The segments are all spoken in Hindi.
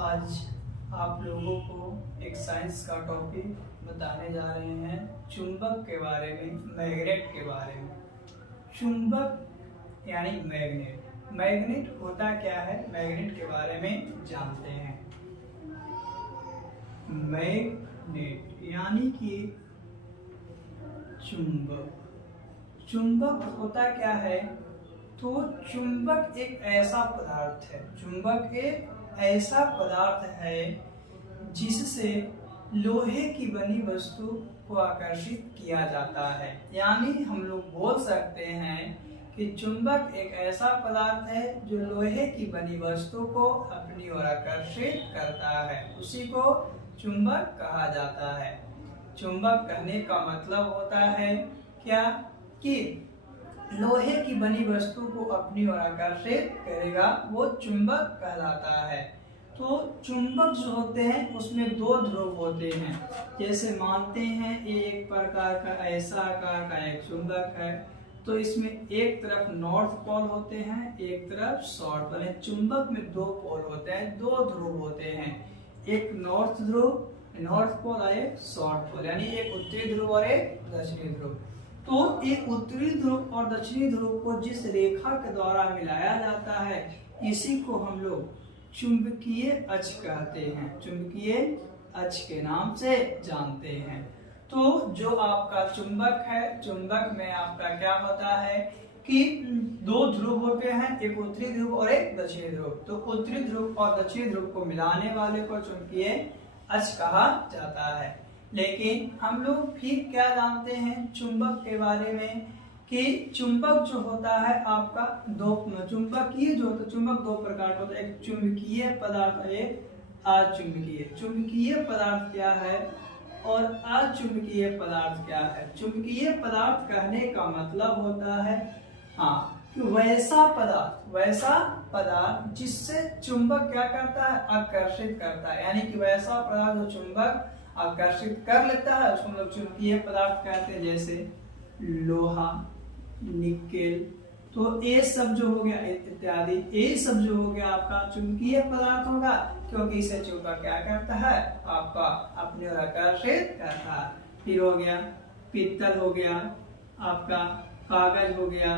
आज आप लोगों को एक साइंस का टॉपिक बताने जा रहे हैं, चुंबक के बारे में, मैग्नेट के बारे में। चुंबक यानी मैग्नेट। मैग्नेट होता क्या है, मैग्नेट के बारे में जानते हैं। मैग्नेट यानी कि चुंबक। चुंबक होता क्या है, तो चुंबक एक ऐसा पदार्थ है, चुंबक एक ऐसा पदार्थ है जिससे लोहे की बनी वस्तु को आकर्षित किया जाता है। यानी हम लोग बोल सकते हैं कि चुंबक एक ऐसा पदार्थ है जो लोहे की बनी वस्तु को अपनी ओर आकर्षित करता है, उसी को चुंबक कहा जाता है। चुंबक कहने का मतलब होता है क्या, कि लोहे की बनी वस्तु को अपनी ओर आकर्षित करेगा, वो चुंबक कहलाता है। तो चुंबक जो होते हैं उसमें दो ध्रुव होते हैं। जैसे मानते हैं एक प्रकार का ऐसा आकार का एक चुंबक है, तो इसमें एक तरफ नॉर्थ पोल होते हैं, एक तरफ साउथ पोल। चुंबक में दो पोल होते हैं, दो ध्रुव होते हैं, एक नॉर्थ ध्रुव, नॉर्थ पोल और एक साउथ पोल, यानी एक उत्तरी ध्रुव और एक दक्षिणी ध्रुव। तो एक उत्तरी ध्रुव और दक्षिणी ध्रुव को जिस रेखा के द्वारा मिलाया जाता है, इसी को हम लोग चुंबकीय अक्ष कहते हैं, चुंबकीय अक्ष के नाम से जानते हैं। तो जो आपका चुंबक है, चुंबक में आपका क्या होता है कि दो ध्रुव होते हैं, एक उत्तरी ध्रुव और एक दक्षिणी ध्रुव। तो उत्तरी ध्रुव और दक्षिणी ध्रुव को मिलाने वाले को चुंबकीय अक्ष कहा जाता है। लेकिन हम लोग फिर क्या जानते हैं चुंबक के बारे में, कि चुंबक जो होता है आपका दो चुंबकीय जो होता है, चुंबक दो प्रकार का होता है, एक चुंबकीय पदार्थ, एक अचुंबकीय। चुंबकीय पदार्थ क्या है और अचुंबकीय पदार्थ क्या है। चुंबकीय पदार्थ कहने का मतलब होता है कि वैसा पदार्थ जिससे चुंबक क्या करता है, आकर्षित करता है। यानी कि वैसा पदार्थ जो चुंबक आकर्षित कर लेता है उसको हम लोग चुंबकीय पदार्थ कहते हैं। जैसे लोहा, निकेल, तो ये सब जो हो गया इत्यादि, ये सब जो हो गया आपका चुंबकीय पदार्थ होगा, क्योंकि इसे चुंबक क्या करता है, आपका अपनी ओर आकर्षित करता है। फिर हो गया पीतल, हो गया आपका कागज, हो गया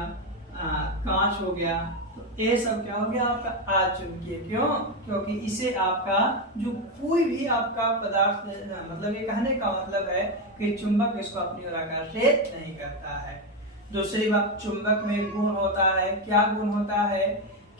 कांच, हो गया। तो ये सब क्या हो गया आपका अचुंबकीय। क्यों? क्योंकि इसे आपका जो कोई भी आपका पदार्थ, मतलब ये कहने का मतलब है कि चुंबक इसको अपनी ओर आकर्षित नहीं करता है। दूसरी बात, चुंबक में गुण होता है, क्या गुण होता है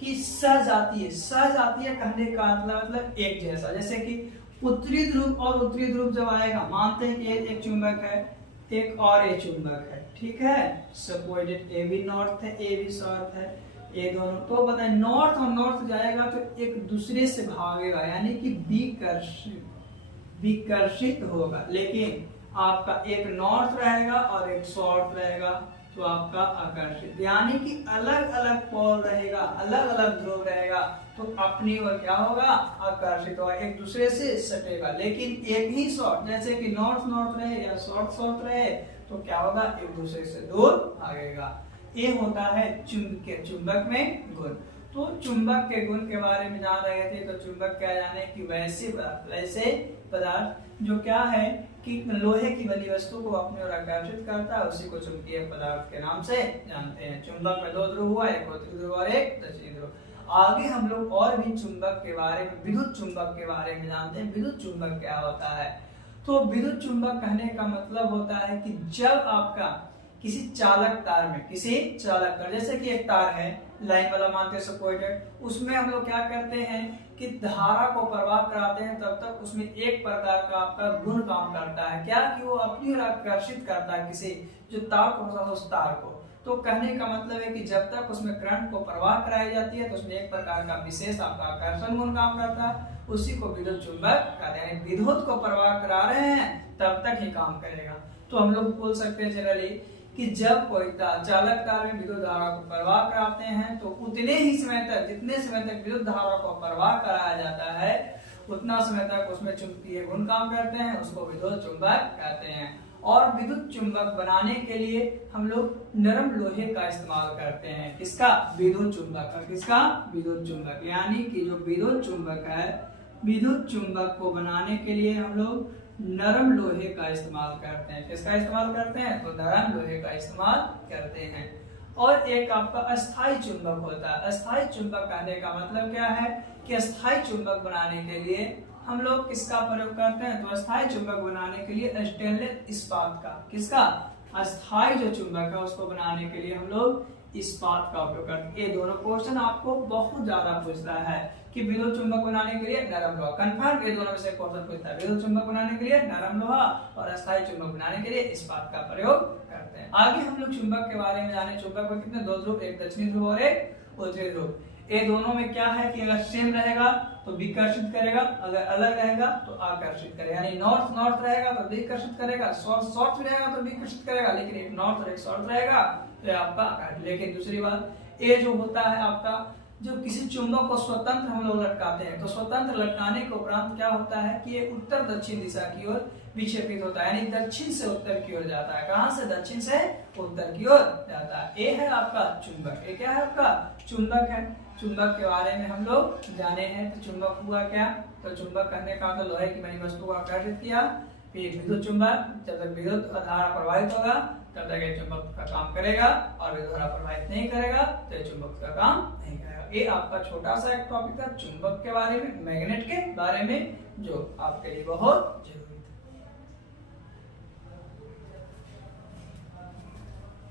कि सहजातीय। सहजातीय कहने का मतलब एक जैसा। जैसे कि उत्तरी ध्रुव और उत्तरी ध्रुव जब आएगा, मानते हैं कि एक चुंबक है, एक और ये चुंबक है, ठीक है। सपोजेड ए भी नॉर्थ है, ए भी साउथ है, ये दोनों, तो बताए नॉर्थ और नॉर्थ जाएगा तो एक दूसरे से भागेगा, यानी कि विकर्षित होगा। लेकिन आपका एक नॉर्थ रहेगा और एक साउथ रहेगा, तो आपका आकर्षित, यानी कि अलग अलग पोल रहेगा, अलग अलग ध्रुव रहेगा, तो अपनी ओर क्या होगा, आकर्षित होगा, एक दूसरे से सटेगा। लेकिन एक ही शॉट, जैसे कि नॉर्थ नॉर्थ रहे या साउथ साउथ रहे, तो क्या होगा, एक दूसरे से दूर भागेगा। ये होता है चुंबक में गुण। तो चुंबक के गुण के बारे में जान रहे थे, तो चुंबक क्या जाने कि वैसे पदार्थ जो क्या है कि लोहे की बनी वस्तु को अपनी ओर आकर्षित करता है, उसी को चुंबकीय पदार्थ के नाम से जानते हैं। चुंबक में दो ध्रुव हुआ, एक उत्तरी ध्रुव और एक दक्षिणी ध्रुव। आगे हम लोग और भी चुंबक के बारे में, विद्युत चुंबक के बारे में जानते हैं। विद्युत चुंबक क्या होता है, तो विद्युत चुंबक कहने का मतलब होता है कि जब आपका किसी चालक तार में, जैसे कि एक तार है लाइन वाला मानते हैं सपोर्टेड, उसमें हम लोग क्या करते हैं कि धारा को प्रवाह कराते हैं, तब तक उसमें एक प्रकार का आपका गुण काम करता है, क्या कि वो अपनी ओर आकर्षित करता है किसी जो तार को, उस तार को। तो कहने का मतलब है कि जब तक उसमें करंट को प्रवाह कराई जाती है, तो उसमें एक प्रकार का विशेष आपका आकर्षण गुण काम करता है, उसी को विद्युत चुंबक कहते हैं। विद्युत को प्रवाह करा रहे हैं तब तक ही काम करेगा। तो हम लोग बोल सकते हैं जनरली कि जब कोई चालक तार में विद्युत धारा को प्रवाह कराते हैं, तो उतने ही समय तक, जितने समय तक विद्युत धारा को प्रवाह कराया जाता है, उतना समय तक उसमें चुंबकीय गुण काम करते हैं, उसको विद्युत चुंबक कहते हैं। और विद्युत चुंबक बनाने के लिए हम लोग नरम लोहे का इस्तेमाल करते हैं। किसका? विद्युत चुंबक का। किसका? विद्युत चुंबक। यानी कि जो विद्युत चुंबक है विद्युत चुंबक को बनाने के लिए हम लोग नरम लोहे का इस्तेमाल करते हैं। किसका इस्तेमाल करते हैं? तो नरम लोहे का इस्तेमाल करते हैं। और एक आपका अस्थाई चुंबक होता है। अस्थाई चुंबक कहने का मतलब क्या है कि अस्थाई चुंबक बनाने के लिए हम लोग किसका प्रयोग करते हैं? तो अस्थाई चुंबक बनाने के लिए स्टेनलेस इस्पात का, किसका? अस्थाई जो चुंबक है उसको बनाने के लिए हम लोग इस्पात का उपयोग करते हैं। ये दोनों क्वेश्चन आपको बहुत ज्यादा पूछता है कि विद्युत चुंबक बनाने के लिए नरम लोहा, कंफर्म ये दोनों में से क्वेश्चन पूछता है। विद्युत चुंबक बनाने के लिए नरम लोहा और अस्थायी चुंबक बनाने के लिए इस्पात का प्रयोग करते हैं। आगे हम लोग चुंबक के बारे में जाने। चुंबक में कितने? दो ध्रुव, एक दक्षिणी ध्रुव और एक उत्तरी ध्रुव। ये दोनों में क्या है कि अगर सेम रहेगा तो विकर्षित करेगा, अगर अलग रहेगा तो आकर्षित करेगा। यानी नॉर्थ नॉर्थ रहेगा तो विकर्षित करेगा, साउथ साउथ रहेगा तो विकर्षित करेगा, लेकिन एक नॉर्थ और एक साउथ रहेगा तो आपका आकर्षित। लेकिन दूसरी बात, ये जो होता है आपका, जो किसी चुंबक को स्वतंत्र हम लोग लटकाते हैं तो स्वतंत्र लटकाने के उपरांत क्या होता है कि ये उत्तर दक्षिण दिशा की ओर विक्षेपित होता है, यानी दक्षिण से उत्तर की ओर जाता है। कहां से? दक्षिण से उत्तर की ओर जाता है। ये है आपका चुंबक। ये क्या है? आपका चुंबक है। चुंबक के बारे में हम लोग जाने हैं। तो चुंबक हुआ क्या? तो चुंबक कहने का मतलब लोहे की बनी वस्तु को आकर्षित किया। फिर विद्युत चुंबक, जब तक विद्युत धारा प्रवाहित होगा तब तक ये चुंबक का काम करेगा, और विद्युत धारा प्रवाहित नहीं करेगा तो ये चुंबक का काम नहीं करेगा। ये आपका छोटा सा एक टॉपिक था चुंबक के बारे में, मैग्नेट के बारे में, जो आपके लिए बहुत जरूरी है।